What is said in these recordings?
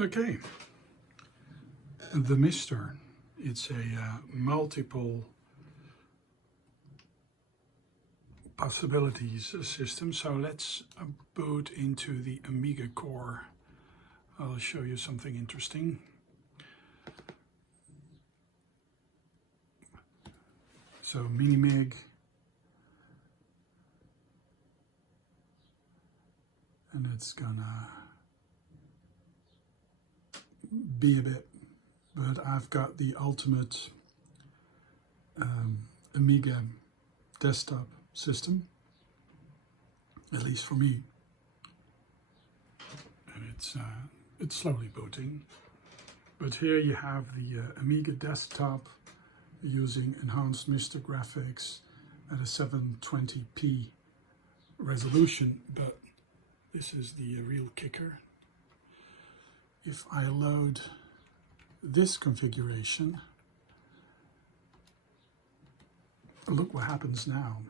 Okay, the MiSTer, it's a multiple possibilities system. So let's boot into the Amiga core. I'll show you something interesting. So MiniMIG, and it's gonna be a bit, but I've got the ultimate Amiga desktop system, at least for me, and it's slowly booting. But here you have the Amiga desktop using enhanced MiSTer graphics at a 720p resolution, but this is the real kicker. If I load this configuration, look what happens now.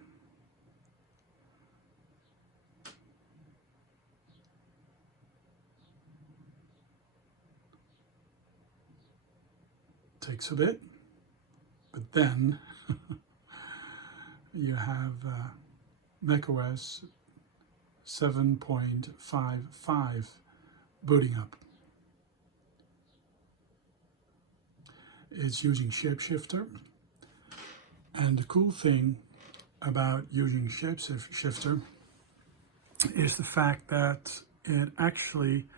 Takes a bit, but then you have MacOS 7.5.5 booting up. It's using Shapeshifter, and the cool thing about using Shapeshifter is the fact that it actually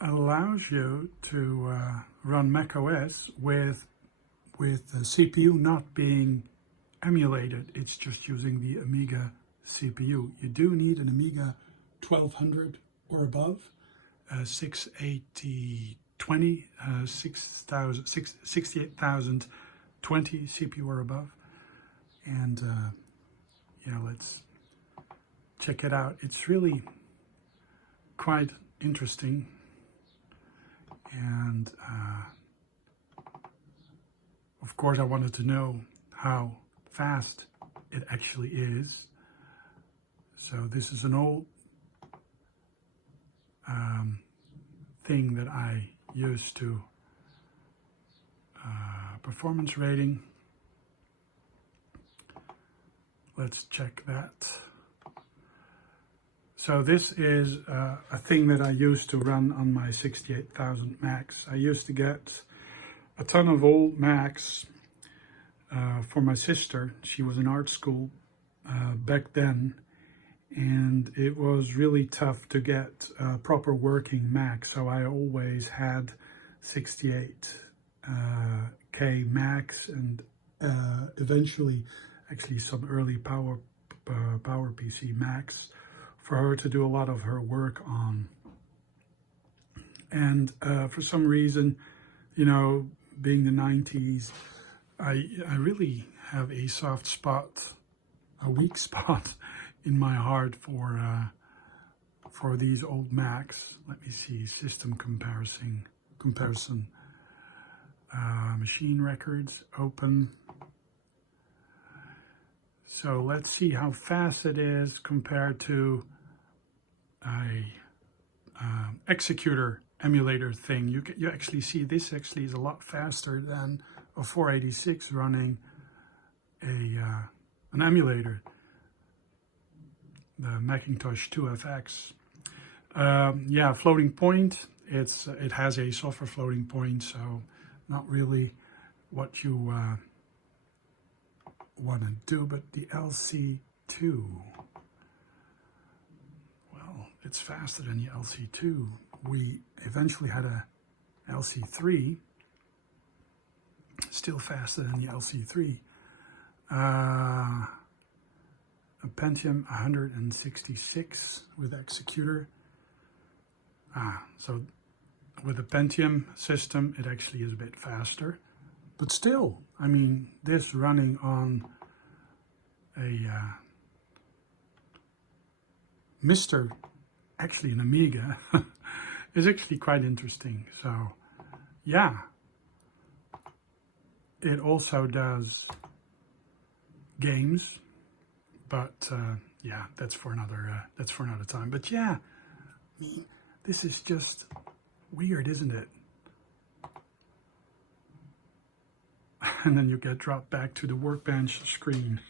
allows you to run macOS with the CPU not being emulated. It's just using the Amiga CPU. You do need an Amiga 1200 or above, 6820 CPU or above. And yeah, let's check it out. It's really quite interesting. And of course I wanted to know how fast it actually is. So this is an old thing that I used to performance rating. Let's check that. So this is a thing that I used to run on my 68,000 Macs. I used to get a ton of old Macs for my sister. She was in art school back then, and it was really tough to get a proper working Mac. So I always had 68K Macs, and eventually actually some early PowerPC Macs for her to do a lot of her work on. And for some reason, you know, being the 90s, I really have a soft spot, a weak spot in my heart for these old Macs. Let me see, system comparison, machine records, open. So let's see how fast it is compared to a executor emulator thing. You actually see this actually is a lot faster than a 486 running an emulator, the Macintosh 2FX. Yeah, floating point. It has a software floating point, so not really what you want to do. But the LC2. It's faster than the LC2. We eventually had a LC3, still faster than the LC3. A Pentium 166 with executor. So with a Pentium system, it actually is a bit faster. But still, I mean, this running on a MiSTer, actually an Amiga, is actually quite interesting. So yeah, it also does games, but yeah, that's for another time. But yeah, I mean, this is just Weird, isn't it? And then you get dropped back to the workbench screen.